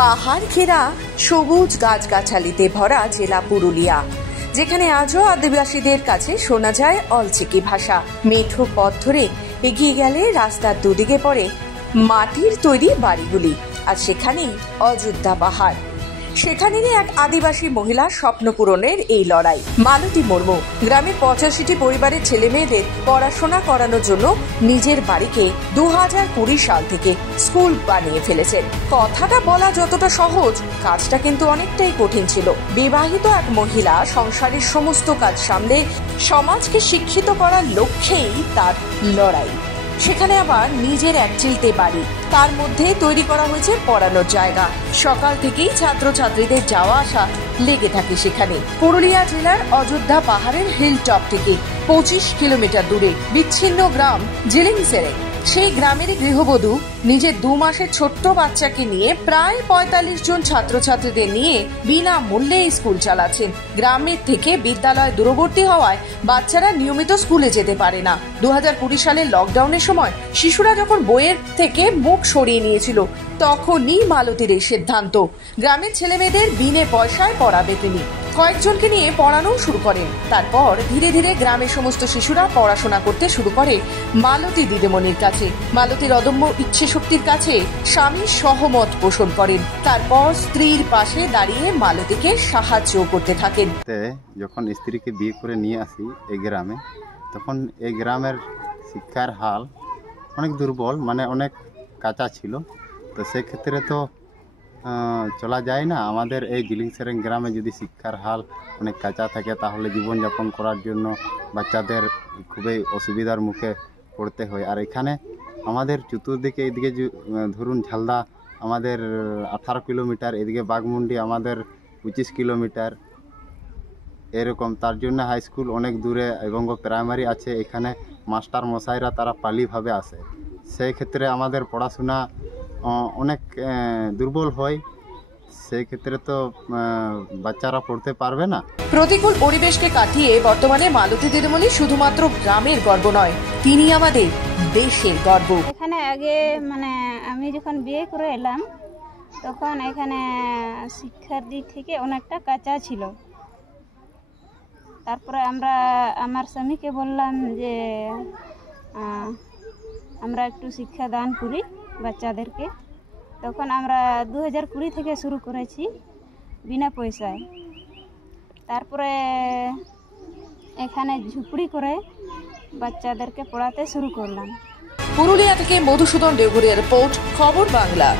পাহাড় ঘেরা সবুজ গাছগাছালিতে ভরা জেলা পুরুলিয়া, যেখানে আজও আদিবাসীদের কাছে শোনা যায় অলচিকি ভাষা। মেঠো পথ ধরে এগিয়ে গেলে রাস্তার দুদিকে পড়ে মাটির তৈরি বাড়িগুলি, আর সেখানেই অযোধ্যা পাহাড়। সেখানেরই এক আদিবাসী মহিলার স্বপ্ন পূরণের এই লড়াই। মালতী মুর্মু গ্রামের 85টি পরিবারের ছেলে মেয়েদের পড়াশোনা করানোর জন্য নিজের বাড়িকে 2020 সাল থেকে স্কুল বানিয়ে ফেলেছেন। কথাটা বলা যতটা সহজ, কাজটা কিন্তু অনেকটাই কঠিন ছিল। বিবাহিত এক মহিলা সংসারের সমস্ত কাজ সামলে সমাজকে শিক্ষিত করার লক্ষ্যেই তার লড়াই। সেখানে আবার নিজের একচিলতে বাড়ি, তার মধ্যে তৈরি করা হয়েছে পড়ানোর জায়গা। সকাল থেকেই ছাত্রছাত্রীদের যাওয়া আসা লেগে থাকে সেখানে। পুরুলিয়া জেলার অযোধ্যা পাহাড়ের হিল টপ থেকে 25 কিলোমিটার দূরে বিচ্ছিন্ন গ্রাম জিলিংসেরে সেই গ্রামের গৃহবধূ নিজের 2 মাসের ছোট্ট বাচ্চাকে নিয়ে প্রায় 45 জন ছাত্রছাত্রীদের নিয়ে বিনামূল্যে স্কুল চালাচ্ছেন। গ্রামের থেকে বিদ্যালয় দূরবর্তী হওয়ায় বাচ্চারা নিয়মিত স্কুলে যেতে পারে না। 2020 সালের লকডাউনের সময় শিশুরা যখন বইয়ের থেকে মুখ সরিয়ে নিয়েছিল, তখনই মালতীর এই সিদ্ধান্ত। গ্রামের ছেলেমেয়েদের বিনে পয়সায় পড়াবে তিনি। কয়েকজনকে নিয়ে পড়ানো শুরু করেন। তারপর ধীরে ধীরে গ্রামের সমস্ত শিশুরা পড়াশোনা করতে শুরু করে মালতী দিদিমণির কাছে। মালতীর অদম্য ইচ্ছে শক্তির কাছে স্বামী সহমত পোষণ করেন। তারপর স্ত্রীর পাশে দাঁড়িয়ে মালতীকে সাহায্য করতে থাকেন। যখন স্ত্রীকে বিয়ে করে নিয়ে আসি এই গ্রামে, তখন এই গ্রামের শিক্ষার হাল অনেক দুর্বল, মানে অনেক কাঁচা ছিল। তো সেক্ষেত্রে তো চলা যায় না। আমাদের এই জিলিংসেরেং গ্রামে যদি শিক্ষার হাল অনেক কাঁচা থাকে, তাহলে জীবনযাপন করার জন্য বাচ্চাদের খুবই অসুবিধার মুখে পড়তে হয়। আর এখানে আমাদের চতুর্দিকে এদিকে ধরুন ঝালদা আমাদের 18 কিলোমিটার, এদিকে বাঘমুন্ডি আমাদের 25 কিলোমিটার এরকম। তার জন্য হাই স্কুল অনেক দূরে এবং প্রাইমারি আছে। এখানে মাস্টার মশাইরা তারা পালিভাবে আসে। সেই ক্ষেত্রে আমাদের পড়াশোনা অনেক দুর্বল হয়। সেই ক্ষেত্রে তো বাচ্চারা পড়তে পারবে না। প্রতিকূল পরিবেশকে কাটিয়ে বর্তমানে মালতী দিদিমণি শুধুমাত্র গ্রামের গর্ব নয়, তিনি আমাদের দেশের গর্ব। এখানে আগে আমি যখন বিয়ে করে এলাম, তখন এখানে শিক্ষার দিক থেকে অনেকটা কাঁচা ছিল। তারপরে আমার স্বামীকে বললাম যে আমরা একটু শিক্ষা দান করি বাচ্চাদেরকে। তখন আমরা 2020 থেকে শুরু করেছি বিনা পয়সায়। তারপরে এখানে ঝুপড়ি করে বাচ্চাদেরকে পড়াতে শুরু করলাম। পুরুলিয়া থেকে মধুসূদন দেওঘরিয়ার রিপোর্ট, খবর বাংলা।